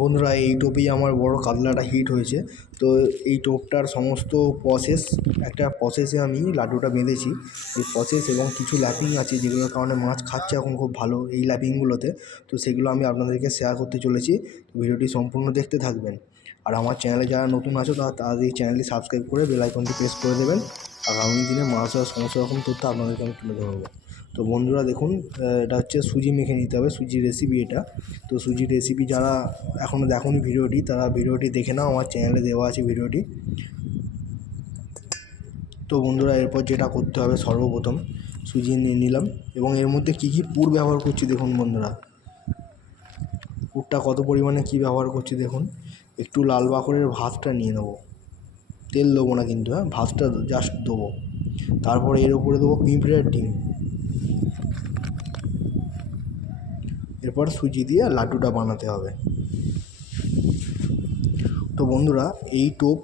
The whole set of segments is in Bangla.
বন্ধুরা, এই টোপেই আমার বড় কাতলাটা হিট হয়েছে। তো এই টোপটার সমস্ত প্রসেস একটা প্রসেসে আমি লাড্ডুটা বেঁধেছি। এই প্রসেস এবং কিছু ল্যাপিং আছে, যেগুলোর কারণে মাছ খাচ্ছে এখন খুব ভালো এই ল্যাপিংগুলোতে তো সেগুলো আমি আপনাদেরকে শেয়ার করতে চলেছি। ভিডিওটি সম্পূর্ণ দেখতে থাকবেন। আর আমার চ্যানেলে যারা নতুন আছো, তারা তাড়াতাড়ি চ্যানেলটি সাবস্ক্রাইব করে বেল আইকনটি প্রেস করে দেবেন। আগামী দিনে মাছ ধরার সমস্ত রকম তথ্য আপনাদেরকে আমি তুলে ধরবো। তো বন্ধুরা দেখুন এটা হচ্ছে সুজি মেখে নিতে হবে, সুজির রেসিপি এটা। তো সুজির রেসিপি যারা এখনও দেখোনি ভিডিওটি, তারা ভিডিওটি দেখে নাও, আমার চ্যানেলে দেওয়া আছে ভিডিওটি। তো বন্ধুরা, এরপর যেটা করতে হবে সর্বপ্রথম, সুজি নিয়ে নিলাম। এবং এর মধ্যে কী কী পুর ব্যবহার করছি দেখুন বন্ধুরা। পুরটা কত পরিমাণে কী ব্যবহার করছি দেখুন, একটু লাল বাকরের ভাতটা নিয়ে নেব। তেল দেবো না কিন্তু হ্যাঁ ভাতটা জাস্ট দেবো। তারপরে এর উপরে দেবো পিঁপড়ের ডিম। এরপর সুজি দিয়ে লাড্ডুটা বানাতে হবে। তো বন্ধুরা, এই টোপ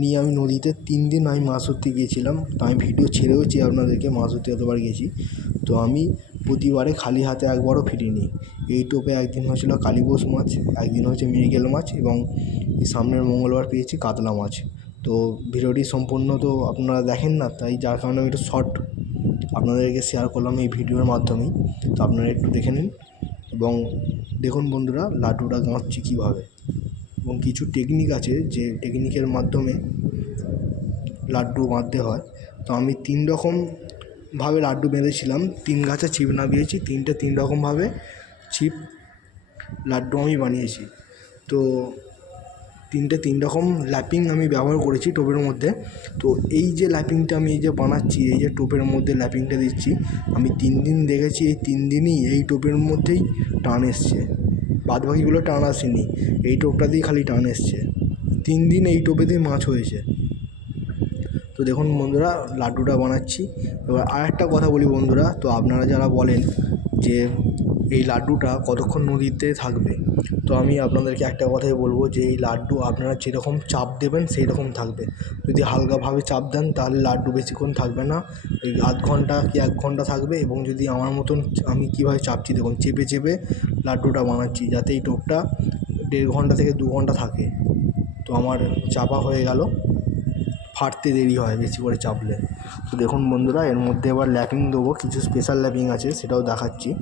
নিয়ে আমি নদীতে তিন দিন আমি মাছ ধরতে গিয়েছিলাম। তো আমি ভিডিও ছেড়েওছি আপনাদেরকে মাছ ধরতে এতবার গেছি। তো আমি প্রতিবারে খালি হাতে একবারও ফিরিনি। এই টোপে একদিন হয়েছিল কালীবোস মাছ, একদিন হয়েছে মৃগেল মাছ এবং সামনের মঙ্গলবার পেয়েছি কাতলা মাছ। তো ভিডিওটি সম্পূর্ণ তো আপনারা দেখেন না, তাই যার কারণে আমি একটু শর্ট আপনাদেরকে শেয়ার করলাম এই ভিডিওর মাধ্যমেই। তো আপনারা একটু দেখে নিন। এবং দেখুন বন্ধুরা, লাড্ডুটা গাঁথছি কীভাবে? এবং কিছু টেকনিক আছে যে টেকনিকের মাধ্যমে লাড্ডু বাঁধতে হয়। তো আমি তিন রকমভাবে লাড্ডু বেঁধেছিলাম। তিন গাছে ছিপ নামিয়েছি তিনটে তিন রকমভাবে ছিপ লাড্ডু আমি বানিয়েছি। তো তিনটে তিন রকম ল্যাপিং আমি ব্যবহার করেছি টোপের মধ্যে। তো এই যে ল্যাপিংটা আমি এই যে বানাচ্ছি, এই যে টোপের মধ্যে ল্যাপিংটা দিচ্ছি, আমি তিন দিন দেখেছি, এই তিন দিনই এই টোপের মধ্যেই টান এসছে। বাদ বাকিগুলো টান আসেনি, এই টোপটা দিয়ে খালি টান এসছে। তিন দিন এই টোপেতেই মাছ হয়েছে। তো দেখুন বন্ধুরা, লাড্ডুটা বানাচ্ছি। এবার আর একটা কথা বলি বন্ধুরা, তো আপনারা যারা বলেন যে এই লাড্ডুটা কতক্ষণ নদীতে থাকবে? তো আমি আপনাদেরকে একটা কথাই বলব যে, এই লাড্ডু আপনারা যেরকম চাপ দেবেন সেই রকম থাকবে। যদি হালকাভাবে চাপ দেন, তাহলে লাড্ডু বেশিক্ষণ থাকবে না। এই আধ ঘণ্টা কি এক ঘণ্টা থাকবে? এবং যদি আমার মতন আমি কীভাবে চাপছি, দেখুন, চেপে চেপে লাড্ডুটা বানাচ্ছি, যাতে এই টোপটা দেড় ঘণ্টা থেকে দু ঘণ্টা থাকে। তো আমার চাপা হয়ে গেল। ফাটতে দেরি হয় বেশি করে চাপলে। তো দেখুন বন্ধুরা, এর মধ্যে এবার ল্যাপিং দেবো। কিছু স্পেশাল ল্যাপিং আছে, সেটাও দেখাচ্ছি।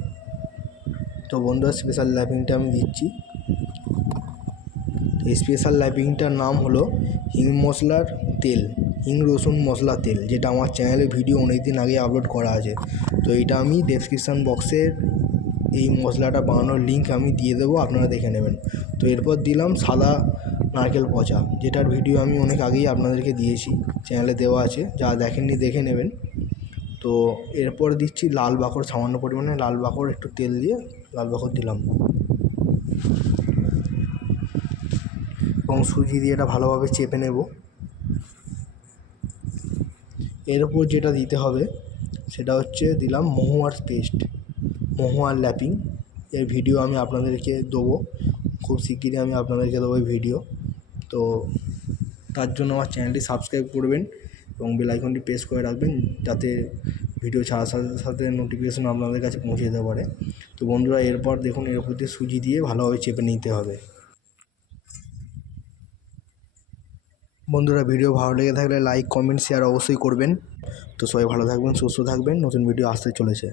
তো বন্ধুরা স্পেশাল ল্যাপিংটা আমি দিচ্ছি। এই স্পেশাল ল্যাপিংটার নাম হলো হিং মশলার তেল, হিং রসুন মশলা তেল, যেটা আমার চ্যানেলে ভিডিও অনেক দিন আগে আপলোড করা আছে। তো এটা আমি ডেসক্রিপশান বক্সে এই মশলাটা বানানোর লিঙ্ক আমি দিয়ে দেবো, আপনারা দেখে নেবেন। তো এরপর দিলাম সাদা নারকেল পচা, যেটার ভিডিও আমি অনেক আগেই আপনাদেরকে দিয়েছি চ্যানেলে দেওয়া আছে, যা দেখেননি দেখে নেবেন। তো এরপর দিচ্ছি লাল বাকর, সামান্য পরিমাণে লাল বাকর, একটু তেল দিয়ে লাল বাকর দিলাম। এবং সুজি দিয়ে এটা ভালোভাবে চেপে নেব। এর উপর যেটা দিতে হবে, সেটা হচ্ছে দিলাম মহুয়ার পেস্ট, মহুয়ার ল্যাপিং। এর ভিডিও আমি আপনাদেরকে দেবো, খুব শিগগিরই আমি আপনাদেরকে দেবো এই ভিডিও। তো তার জন্য আমার চ্যানেলটি সাবস্ক্রাইব করবেন। এবং বেল আইকনটি প্রেস করে রাখবেন যাতে ভিডিও ছাড়ার সাথে সাথে নোটিফিকেশন আপনাদের কাছে পৌঁছে যেতে পারে। তো বন্ধুরা, এরপর দেখুন, এর উপর দিয়ে সুজি দিয়ে ভালোভাবে চেপে নিতে হবে। বন্ধুরা ভিডিও ভালো লেগে থাকলে লাইক কমেন্ট শেয়ার অবশ্যই করবেন। তো সবাই ভালো থাকবেন, সুস্থ থাকবেন। নতুন ভিডিও আসতে চলেছে।